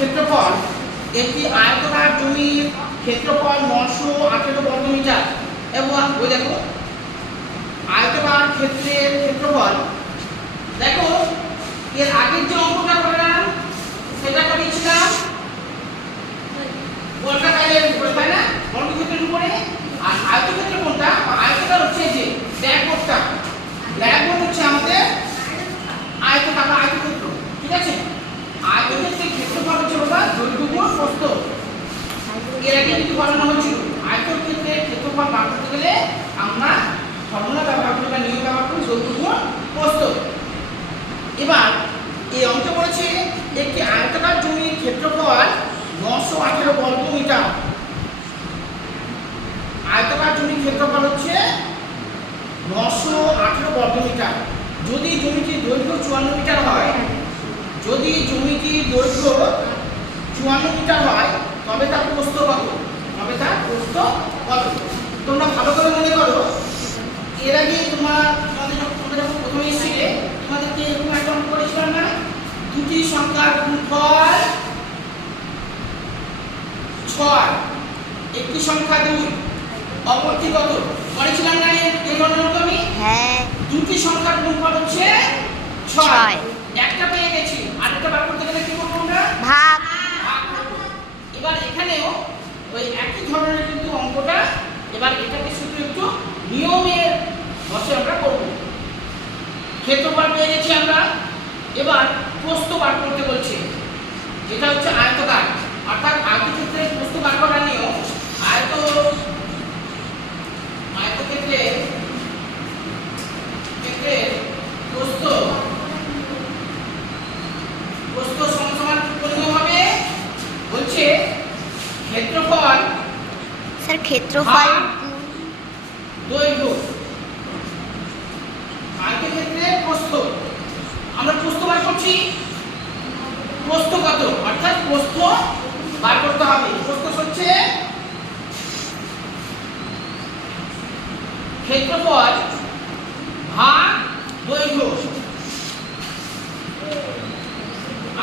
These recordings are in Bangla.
ক্ষেত্রফল একটি আয়তনার জমির ক্ষেত্রফল নশো আঠেরো বর্গমিটার এবং ওই দেখো আয়তনার ক্ষেত্রের ক্ষেত্রফল, দেখো, এর আগের যে অঙ্কটা করলাম, সেটা করেছিলাম কলকাতায় উপরে তাই না বর্গক্ষেত্রের উপরে আর আয়তক্ষেত্র কোনটা আয়তকার হচ্ছে যে ব্যাকবোর্ডটা ব্যাকবোর্ড হচ্ছে আমাদের আয়তকার বা আয়তক্ষেত্র ঠিক আছে আয়তক্ষেত্রের ক্ষেত্রফল হচ্ছে বাবা দৈর্ঘ্য গুণ প্রস্থ এর আগে কিন্তু বলানো হয়েছিল আয়তক্ষেত্রের ক্ষেত্রফল বার করতে গেলে আমরা ফর্মুলা ব্যবহার করি বা নিয়ম ব্যবহার করি দৈর্ঘ্য গুণ প্রস্থ এবার এই অঙ্ক বলেছে একটি আয়তকার জমির ক্ষেত্রফল নশো আঠেরো বর্গ মিটার আয়তকার জমির ক্ষেত্রফল হচ্ছে নশো আঠেরো বর্গ মিটার যদি জমিটির দৈর্ঘ্য চুয়ান্ন মিটার হয়, যদি জমিটির দৈর্ঘ্য চুয়ান্ন মিটার হয় তবে তার প্রস্থ কত তবে তার প্রস্থ কত তোমরা ভালো করে মনে করো এর আগে তোমার তোমাদের যখন তোমরা যখন প্রথমে এসেছিলে তোমাদেরকে এরকম একটা অঙ্ক করেছিলাম না? দুটি সংখ্যার গুণফল ছয়। একটি সংখ্যা দুই। অপরটি কত? করেছিলাম না এই ধরনের অঙ্ক আমি? হ্যাঁ। দুটি সংখ্যার গুণফল হচ্ছে? ছয়। একটা পেয়ে গেছি। আরেকটা বার করতে গেলে কি করব এখানেও ওই একই ধরনের কিন্তু অঙ্কটা এবার এটাকে শুধু একটু নিয়মের বসে আমরা করব। ক্ষেত্রফল পেয়ে গেছি আমরা। এবার প্রস্থ করতে বলছি। এটা হচ্ছে আয়তকার অর্থাৎ আয়তক্ষেত্রে প্রস্থ বার করার নিয়ম আয়ত আয়তক্ষেত্রে ক্ষেত্রে প্রস্থ প্রস্থ সমান সমান কি করতে হবে বলছে ক্ষেত্রফল স্যার ক্ষেত্রফল। দৈর্ঘ্য আয়তক্ষেত্রে প্রস্থ। আমরা প্রস্থ ক্ষেত্রফল ভাগ দৈর্ঘ্য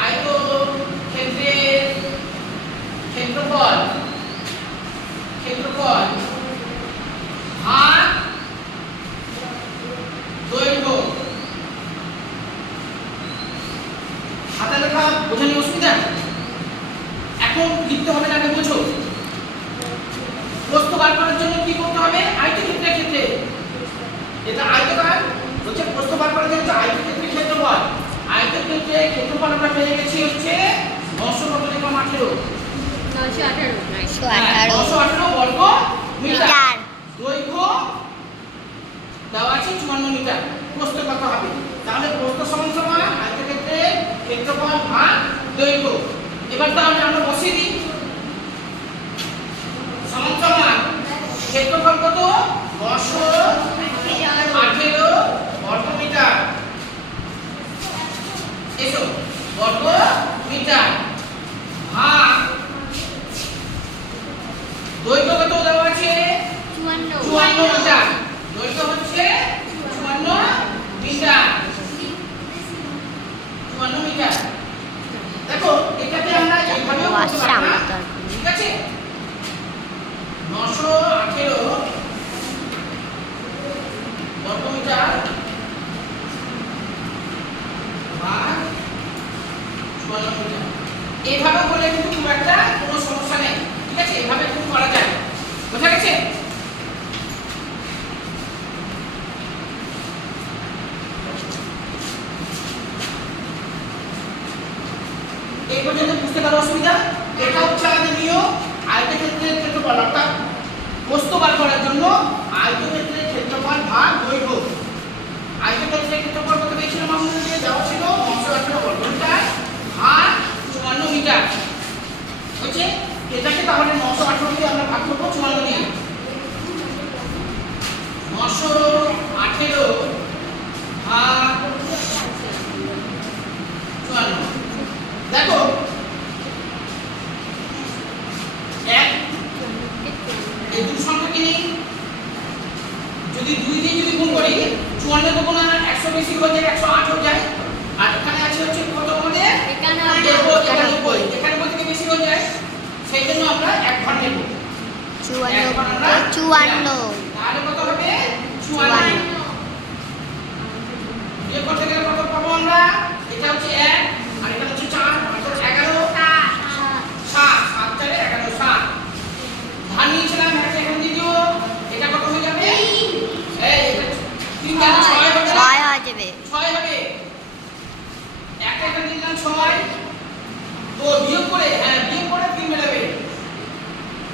আয়ত ক্ষেত্রের ক্ষেত্রফল ক্ষেত্রফল ভাগ দৈর্ঘ্য। হাতে লেখা বোঝানি অসুবিধা এখন লিখতে হবে না, আগে বোঝো। প্রস্থ বার করার জন্য কি করতে হবে? আয়তক্ষেত্রের ক্ষেত্রে। এটা আয়তকার হচ্ছে প্রস্থ বার করার জন্য আয়তক্ষেত্রের ক্ষেত্রফল। আয়তক্ষেত্রে ক্ষেত্রফল আমরা পেয়ে গেছি হচ্ছে নশো লিখলাম আঠেরো বর্গ মিটার। দৈর্ঘ্য দেওয়া আছে চুয়ান্ন মিটার। প্রস্থ কত হবে? তাহলে প্রস্থ সমান সমান আয়তক্ষেত্রে ক্ষেত্রফল ভাগ দৈর্ঘ্য। এবার তাহলে আমরা বসিয়ে দিই। সমান সমান ক্ষেত্রফল কত? নশো আঠেরো বর্গ মিটার। এসো বর্গ মিটার ভাগ দৈর্ঘ্য কত দেওয়া আছে চুয়ান্ন চুয়ান্ন মিটার দৈর্ঘ্য হচ্ছে চুয়ান্ন মিটার চুয়ান্ন মিটার দেখো এটাকে আমরা এইভাবেও করতে পারি না ঠিক আছে নশো আঠেরো বর্গ মিটার ভাগ চুয়ান্ন মিটার এইভাবে করলে কিন্তু খুব একটা কোনো সমস্যা নেই ঠিক আছে এভাবে কিন্তু করা যায় বোঝা গেছে এই পর্যন্ত অসুবিধা, এটা হচ্ছে আমাদের নিয়ম, আয়তক্ষেত্রের ক্ষেত্রফল, অর্থাৎ বস্তু বার করার জন্য আয়তক্ষেত্রের ক্ষেত্রফল ভাগ দৈর্ঘ্য আয়তক্ষেত্রের ক্ষেত্রফল কত পেয়েছিলাম আমাদের যে দেওয়া ছিল নশো আঠারো বর্গ মিটার ভাগ চুয়ান্ন মিটার হচ্ছে এটাকে তাহলে নশো আঠারো দিয়ে আমরা ভাগ করব চুয়ান্ন দিয়ে নশো আঠেরো ভাগ চুয়ান্ন দেখো এক এই দুটো সংখ্যাকে নিই যদি দুই দিয়ে যদি গুণ করি চুয়ান্ন দুগুণ একশো বেশি হয়ে যায় একশো আট হয়ে যায় আর জন্য আমরা এক ঘর নেব। চুয়ান্ন। তাহলে কত হবে? চুয়ান্ন। বিয়োগ করতে গেলে কত পাবো আমরা? এটা হচ্ছে এক আর এটা হচ্ছে চার আর এটা হচ্ছে এগারো সাত সাত চারে এগারো সাত ধান নিয়েছিলাম একটা এখানে দিয়ে দিও এটা কত হয়ে যাবে এই এটা তিন চার ছয় হবে না? ছয় হয়ে যাবে ছয় হবে একটা এখানে দিলাম ছয় তো বিয়োগ করে হ্যাঁ বিয়োগ করে তিন মেলাবে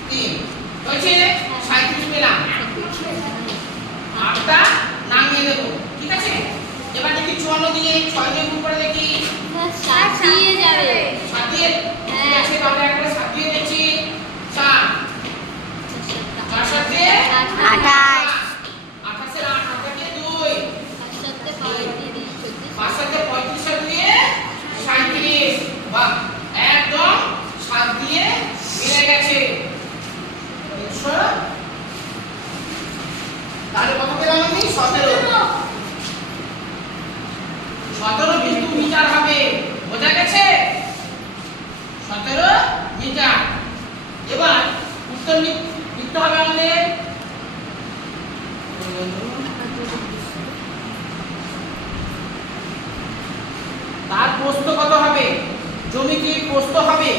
তিন হয়েছে সাঁত্রিশ পেলাম। আটটা নামিয়ে দেবো। ঠিক আছে? এবার দেখি চুয়ান্ন দিয়ে ছয় দিয়ে গুণ করে দেখি। যাবে। ঠিক আছে তাহলে একবারে সাত দেখছি চার। চার সাথে আঠাশ আঠাশের আট আঠাশে দুই সাথে পঁয়ত্রিশ পাঁচ সাথে পঁয়ত্রিশ আর দিয়ে সাঁত্রিশ বাহ একদম সাত দিয়ে মিলে গেছে তিনশো তাহলে কত পেলাম আমি সতেরো সতেরো বিন্দু মিটার হবে বোঝা গেছে সতেরো মিটার এবার উত্তর লি- লিখতে হবে আমাদের তার প্রস্থ কত হবে? জমি কি প্রস্থ হবে?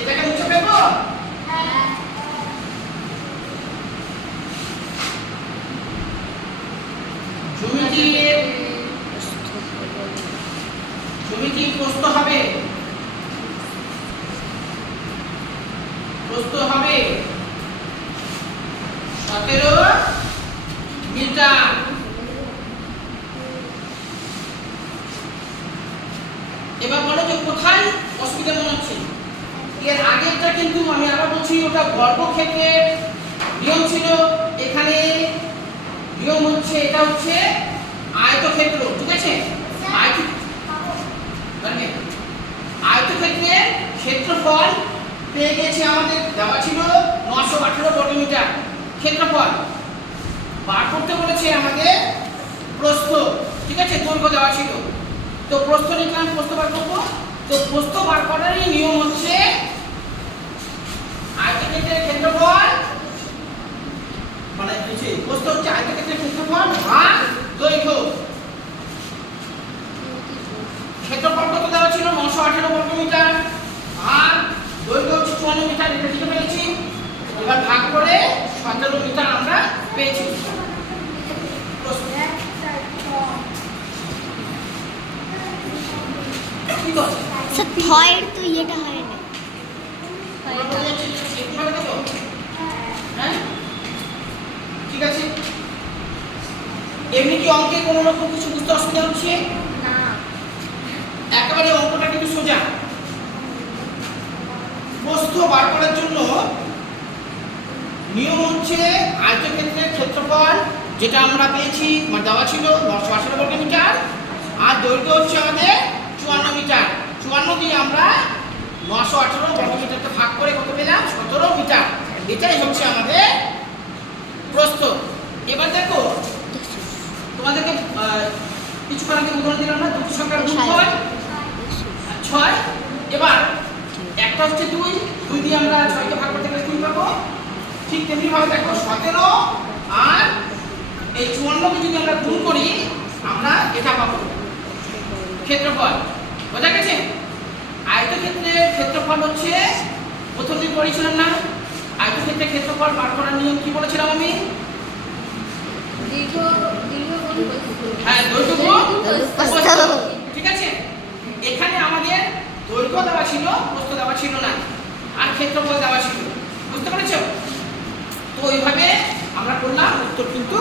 এটাকে মুছে ফেলব? জমি কি প্রস্থ হবে প্রস্থ হবে সতেরো মিটার এবার বলো যে কোথায় অসুবিধা মনে হচ্ছে এর আগেরটা কিন্তু আমি আবার বলছি ওটা বর্গক্ষেত্রের নিয়ম ছিল। এখানে নিয়ম হচ্ছে এটা হচ্ছে আয়তক্ষেত্র ঠিক আছে আয়ত মানে আয়তক্ষেত্রের ক্ষেত্রফল পেয়ে গেছে আমাদের দেওয়া ছিল নশো আঠেরো বর্গমিটার। ক্ষেত্রফল বার করতে বলেছে আমাদের প্রস্থ ঠিক আছে? দৈর্ঘ্য দেওয়া ছিল। তো প্রস্থ লিখলাম প্রস্থ বার করব। তো প্রস্থ বার করারই নিয়ম হচ্ছে আয়তক্ষেত্রের ক্ষেত্রফল মানে হচ্ছে প্রস্থ হচ্ছে ক্ষেত্রফল ভাগ দৈর্ঘ্য। ক্ষেত্রফল কত দেওয়া ছিল? নশো আঠেরো বর্গমিটার আর দৈর্ঘ্য হচ্ছে চুয়ান্ন মিটার, এটা লিখে পেয়েছি এবার ভাগ করে সতেরো মিটার আমরা পেয়েছি। ঠিক আছে ছয়ের তো ইয়েটা হয় না আমরা বলে যাচ্ছি, এরকমভাবে দেবো? হ্যাঁ? ঠিক আছে এমনি কি অঙ্কে কোনো রকম কিছু বুঝতে অসুবিধা হচ্ছে? না। একেবারে অঙ্কটা কিন্তু সোজা। প্রস্থ বার করার জন্য নিয়ম হচ্ছে আয়তক্ষেত্রের ক্ষেত্রফল যেটা আমরা পেয়েছি মানে দেওয়া ছিল নশো আঠারো বর্গ মিটার আর দৈর্ঘ্য হচ্ছে আমাদের চুয়ান্ন মিটার। চুয়ান্ন দিয়ে আমরা নশো আঠারো বর্গ মিটারকে ভাগ করে কত পেলাম? সতেরো মিটার। এটাই হচ্ছে আমাদের প্রস্থ। এবার দেখো তোমাদেরকে কিছুক্ষণ আগে উদাহরণ দিলাম না, দুটি সংখ্যার গুণফল ছয়। এবার একটা হচ্ছে দুই দুই দিয়ে আমরা ছয়কে ভাগ করতে গেলে তিন পাবো? ঠিক তেমনি ভাবে দেখো, সতেরো আর এই চুয়ান্নকে যদি আমরা গুণ করি, আমরা এটা পাবো। ক্ষেত্রফল, বোঝা গেছে? আয়তক্ষেত্রের ক্ষেত্রফল হচ্ছে, প্রথম দিন পড়েছিলাম না আয়তক্ষেত্রের ক্ষেত্রফল বার করার নিয়ম কি বলেছিলাম আমি? দীর্ঘ। হ্যাঁ দৈর্ঘ্য। ঠিক আছে? এখানে আমাদের দৈর্ঘ্য দেওয়া ছিল প্রস্থ দেওয়া ছিল না। আর ক্ষেত্রফল দেওয়া ছিল। বুঝতে পেরেছ? তো ওইভাবে আমরা করলাম উত্তর কিন্তু